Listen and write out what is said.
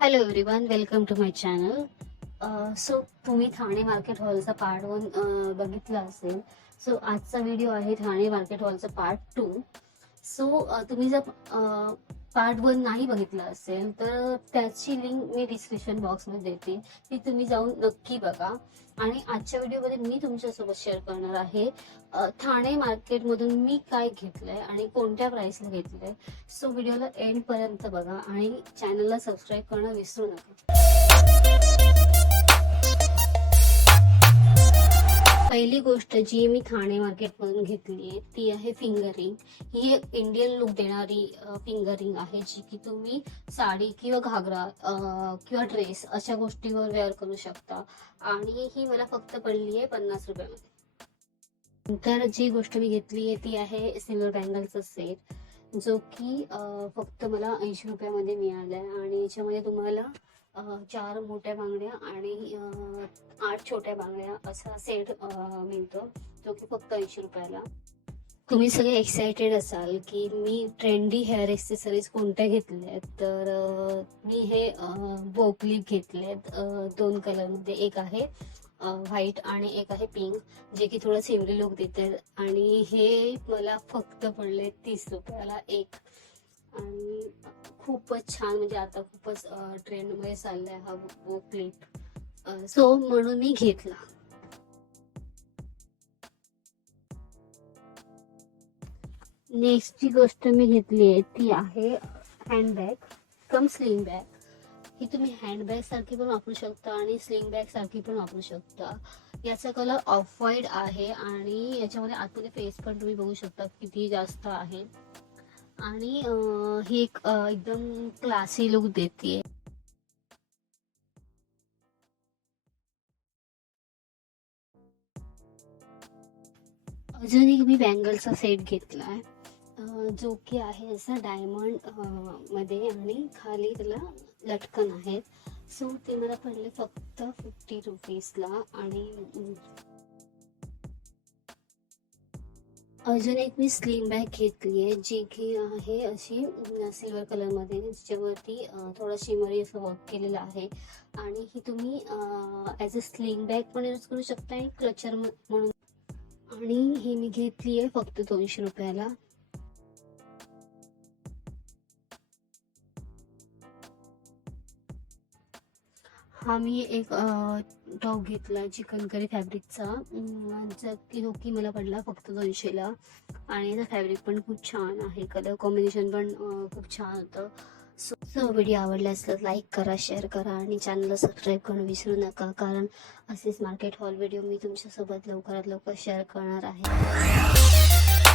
Hello everyone, welcome to my channel. So तुम्ही Thane market हॉलचा part 1 बघितला असेल. सो आजचा व्हिडिओ आहे ठाणे मार्केट हॉलचा पार्ट 2. सो तुम्ही जर पार्ट 1 नाही बघितला असेल तर त्याची लिंक मी डिस्क्रिप्शन बॉक्समध्ये देते, ती तुम्ही जाऊन नक्की बघा. आणि आजच्या व्हिडिओमध्ये मी तुमच्यासोबत शेअर करणार आहे ठाणे मार्केटमधून मी काय घेतलंय आणि कोणत्या प्राइसला घेतलंय. सो व्हिडिओला एंड पर्यंत बघा आणि चॅनलला सबस्क्राईब करणं विसरू नका. पहिली गोष्ट जी मी ठाणे मार्केटमधून घेतली आहे ती आहे फिंगरिंग. ही एक इंडियन लुक देणारी फिंगरिंग आहे, जी की तुम्ही साडी किंवा घागरा किंवा ड्रेस अशा गोष्टीवर वेअर करू शकता. आणि ही मला फक्त पडली आहे 50 रुपयामध्ये. नंतर जी गोष्ट मी घेतली आहे ती आहे सिल्वर बँगलचा सेट, जो की फक्त मला 80 रुपयामध्ये मिळालाय. आणि याच्यामध्ये तुम्हाला 4 मोठ्या बांगड्या आणि 8 छोट्या बांगड्या असा सेट मिळतो, जो की फक्त 80 रुपयाला. तुम्ही सगळे एक्सायटेड असाल की मी ट्रेंडी हेअर एक्सेसरीज कोणत्या घेतल्यात, तर मी हे बो क्लिप घेतलेत 2 कलरमध्ये. एक आहे व्हाईट आणि एक आहे पिंक, जे की थोडं सिमरी लुक देते. आणि हे मला फक्त पडले 30 रुपयाला एक. आणि खूपच छान, म्हणजे आता खूपच ट्रेंडमध्ये चाललाय हा बो क्लिप. सो म्हणून मी घेतला. नेक्स्ट जी गोष्ट मी घेतली आहे ती आहे हँडबॅग कम स्लिंग बॅग. ही तुम्ही हँडबॅग सारखी पण वापरू शकता आणि स्लिंग बॅग सारखी पण वापरू शकता. याचा कलर ऑफ व्हाईट आहे आणि याच्यामध्ये आतमध्ये फेस पण तुम्ही बघू शकता किती जास्त आहे. आणि ही एक एकदम क्लासी लुक देते. अजून एक मी बँगलचा सेट घेतलाय, जो की आहे असा डायमंड मध्ये आणि खाली त्याला लटकन आहेत. सो ते मला पडले फक्त 50 रुपीजला. आणि अजून एक मी स्लिम बॅग घेतली आहे, जी की आहे अशी सिल्वर कलरमध्ये, ज्याच्यावरती थोडं शिमरी असं वर्क केलेलं आहे. आणि ही तुम्ही ॲज अ स्लिंग बॅग पण यूज करू शकता आणि क्लचर म्हणून. आणि ही मी घेतली आहे फक्त 200 रुपयाला. हा मी एक टॉप घेतला चिकनकरी फॅब्रिकचा, जो की मला पडला फक्त 200ला. आणि याचा फॅब्रिक पण खूप छान आहे, कलर कॉम्बिनेशन पण खूप छान होतं. सो व्हिडिओ आवडल्यास तर लाईक करा, शेअर करा आणि चॅनलला सबस्क्राईब करणं विसरू नका, कारण असेच मार्केट हॉल व्हिडिओ मी तुमच्यासोबत लवकरात लवकर शेअर करणार आहे.